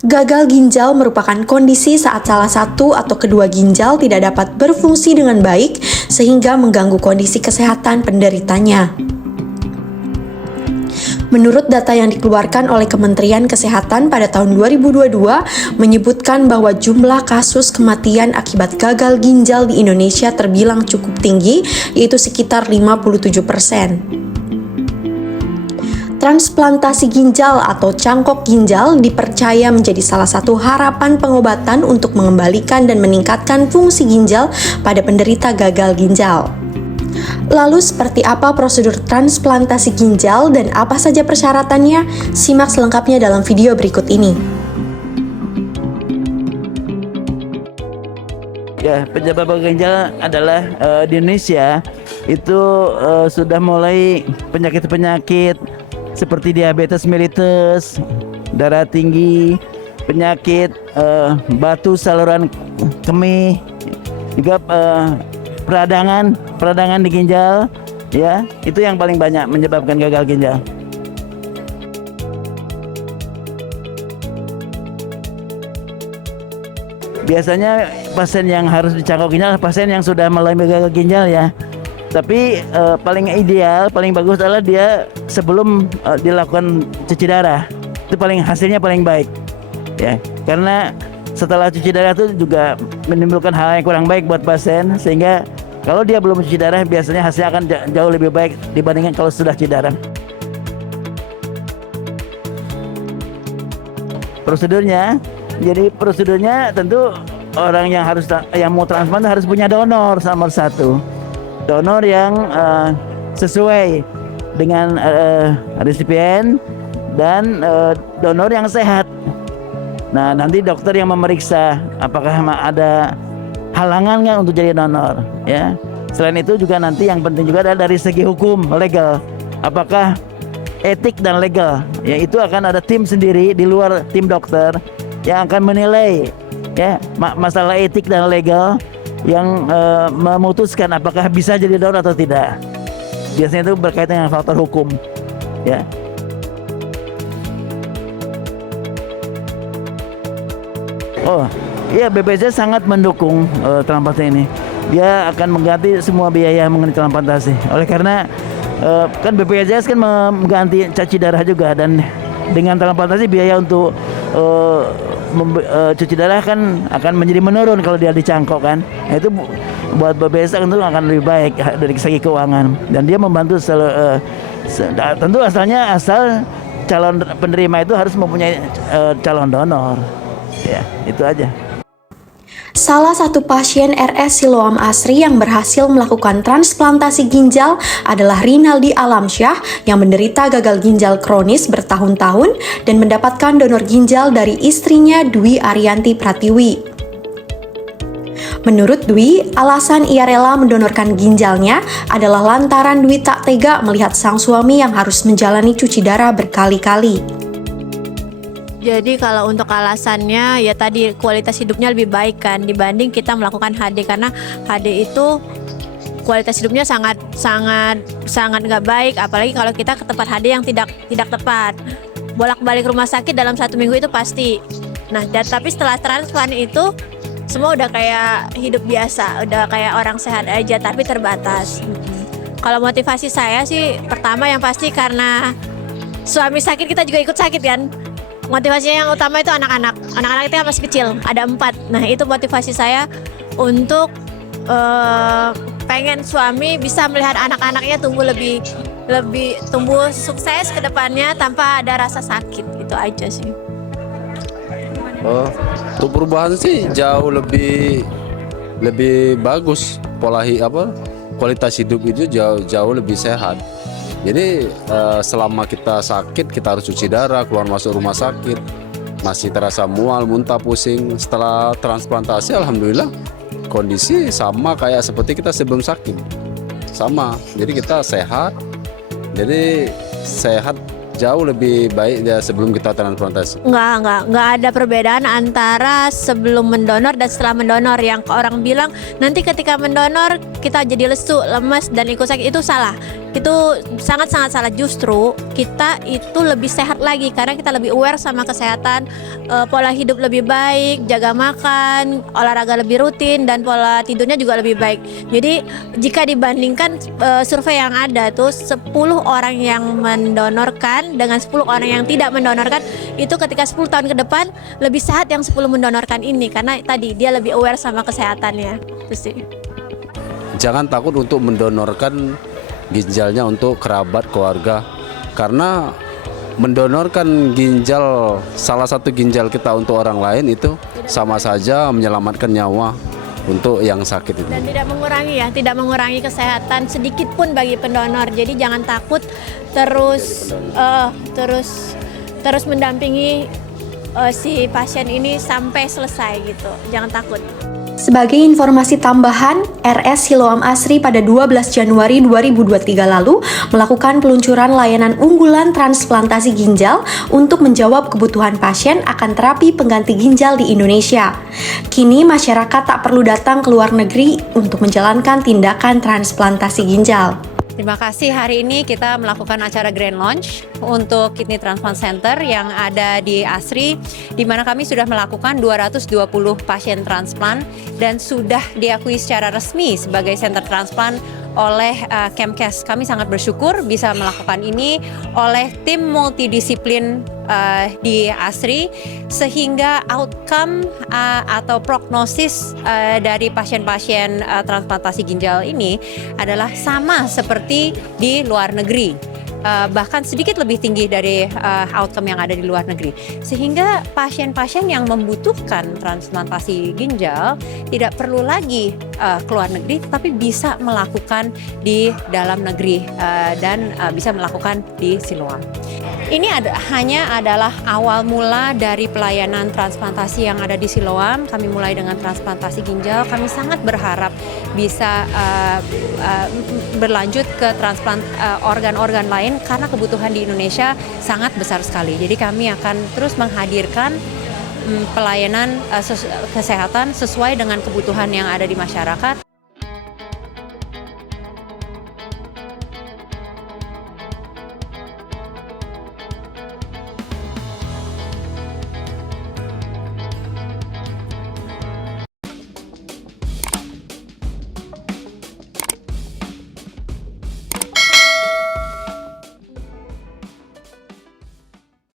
Gagal ginjal merupakan kondisi saat salah satu atau kedua ginjal tidak dapat berfungsi dengan baik sehingga mengganggu kondisi kesehatan penderitanya. Menurut data yang dikeluarkan oleh Kementerian Kesehatan pada tahun 2022 menyebutkan bahwa jumlah kasus kematian akibat gagal ginjal di Indonesia terbilang cukup tinggi, yaitu sekitar 57%. Transplantasi ginjal atau cangkok ginjal dipercaya menjadi salah satu harapan pengobatan untuk mengembalikan dan meningkatkan fungsi ginjal pada penderita gagal ginjal. Lalu seperti apa prosedur transplantasi ginjal dan apa saja persyaratannya? Simak selengkapnya dalam video berikut ini. Ya, penyebab gagal ginjal adalah di Indonesia itu sudah mulai penyakit-penyakit seperti diabetes mellitus, darah tinggi, penyakit batu saluran kemih, juga peradangan di ginjal, ya itu yang paling banyak menyebabkan gagal ginjal. Biasanya pasien yang harus dicangkok ginjal pasien yang sudah mengalami gagal ginjal ya. Tapi paling ideal, paling bagus adalah dia sebelum dilakukan cuci darah. Itu hasilnya paling baik. Ya, karena setelah cuci darah itu juga menimbulkan hal yang kurang baik buat pasien, sehingga kalau dia belum cuci darah biasanya hasilnya akan jauh lebih baik dibandingkan kalau sudah cuci darah. Prosedurnya tentu orang yang mau transplant harus punya donor nomor satu. Donor yang sesuai dengan resipien dan donor yang sehat. Nah, nanti dokter yang memeriksa apakah ada halangan nggak untuk jadi donor, ya. Selain itu juga nanti yang penting juga adalah dari segi hukum legal, apakah etik dan legal, ya itu akan ada tim sendiri di luar tim dokter yang akan menilai, ya masalah etik dan legal yang memutuskan apakah bisa jadi donor atau tidak. Biasanya itu berkaitan dengan faktor hukum, ya. Oh, iya, BPJS sangat mendukung transplantasi ini. Dia akan mengganti semua biaya mengenai transplantasi. Oleh karena kan BPJS kan mengganti cuci darah juga, dan dengan transplantasi biaya untuk cuci darah kan akan menjadi menurun kalau dia dicangkok kan. Nah, itu buat BPJS tentu akan lebih baik dari segi keuangan, dan dia membantu tentu asal calon penerima itu harus mempunyai calon donor. Ya, itu aja. Salah satu pasien RS Siloam Asri yang berhasil melakukan transplantasi ginjal adalah Rinaldi Alamsyah yang menderita gagal ginjal kronis bertahun-tahun dan mendapatkan donor ginjal dari istrinya Dwi Arianti Pratiwi. Menurut Dwi, alasan ia rela mendonorkan ginjalnya adalah lantaran Dwi tak tega melihat sang suami yang harus menjalani cuci darah berkali-kali. Jadi kalau untuk alasannya ya tadi kualitas hidupnya lebih baik kan dibanding kita melakukan HD, karena HD itu kualitas hidupnya sangat nggak baik, apalagi kalau kita ke tempat HD yang tidak tepat. Bolak-balik rumah sakit dalam 1 minggu itu pasti. Nah, tapi setelah transplant itu semua udah kayak hidup biasa, udah kayak orang sehat aja tapi terbatas. Kalau motivasi saya sih pertama yang pasti karena suami sakit, kita juga ikut sakit kan. Motivasinya yang utama itu anak-anak itu yang masih kecil, ada 4. Nah, itu motivasi saya untuk pengen suami bisa melihat anak-anaknya tumbuh tumbuh sukses ke depannya tanpa ada rasa sakit. Itu aja sih. Untuk perubahan sih jauh lebih bagus, kualitas hidup itu jauh lebih sehat. Jadi selama kita sakit kita harus cuci darah, keluar masuk rumah sakit, masih terasa mual, muntah, pusing. Setelah transplantasi alhamdulillah kondisi sama kayak seperti kita sebelum sakit, sama. Jadi kita sehat, jauh lebih baik ya sebelum kita transplantasi. Nggak ada perbedaan antara sebelum mendonor dan setelah mendonor. Yang orang bilang nanti ketika mendonor kita jadi lesu, lemes dan ikut sakit, itu salah. itu sangat-sangat salah. Justru kita itu lebih sehat lagi karena kita lebih aware sama kesehatan, pola hidup lebih baik, jaga makan, olahraga lebih rutin, dan pola tidurnya juga lebih baik. Jadi jika dibandingkan survei yang ada tuh 10 orang yang mendonorkan dengan 10 orang yang tidak mendonorkan, itu ketika 10 tahun ke depan lebih sehat yang 10 mendonorkan ini karena tadi dia lebih aware sama kesehatannya. Itu sih. Jangan takut untuk mendonorkan ginjalnya untuk kerabat keluarga, karena mendonorkan ginjal, salah satu ginjal kita untuk orang lain itu sama saja menyelamatkan nyawa untuk yang sakit itu. Dan tidak mengurangi kesehatan sedikit pun bagi pendonor. Jadi jangan takut, terus mendampingi si pasien ini sampai selesai gitu. Jangan takut. Sebagai informasi tambahan, RS Siloam Asri pada 12 Januari 2023 lalu melakukan peluncuran layanan unggulan transplantasi ginjal untuk menjawab kebutuhan pasien akan terapi pengganti ginjal di Indonesia. Kini masyarakat tak perlu datang ke luar negeri untuk menjalankan tindakan transplantasi ginjal. Terima kasih, hari ini kita melakukan acara Grand Launch untuk Kidney Transplant Center yang ada di ASRI, di mana kami sudah melakukan 220 pasien transplant dan sudah diakui secara resmi sebagai center transplant oleh Kemkes. Kami sangat bersyukur bisa melakukan ini oleh tim multidisiplin di ASRI, sehingga outcome atau prognosis dari pasien-pasien transplantasi ginjal ini adalah sama seperti di luar negeri. Bahkan sedikit lebih tinggi dari outcome yang ada di luar negeri, sehingga pasien-pasien yang membutuhkan transplantasi ginjal tidak perlu lagi ke luar negeri, tapi bisa melakukan di dalam negeri dan bisa melakukan di Siloam. Ini hanya adalah awal mula dari pelayanan transplantasi yang ada di Siloam. Kami mulai dengan transplantasi ginjal. Kami sangat berharap bisa berlanjut ke transplant organ-organ lain karena kebutuhan di Indonesia sangat besar sekali. Jadi kami akan terus menghadirkan pelayanan kesehatan sesuai dengan kebutuhan yang ada di masyarakat.